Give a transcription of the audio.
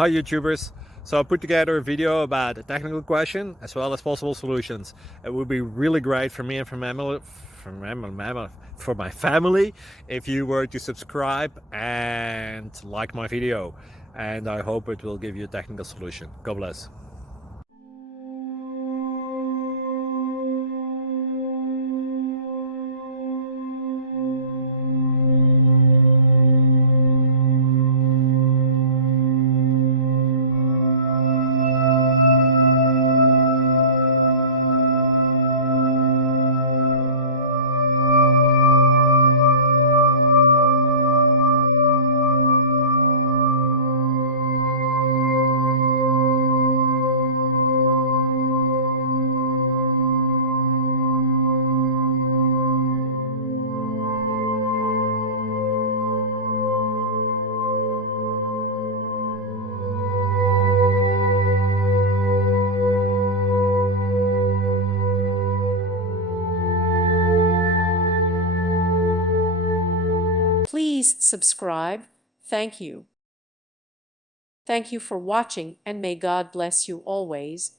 Hi YouTubers! So I put together a video about a technical question as well as possible solutions. It would be really great for me and for my family if you were to subscribe and like my video, and I hope it will give you a technical solution. God bless. Please subscribe. Thank you. Thank you for watching, and may God bless you always.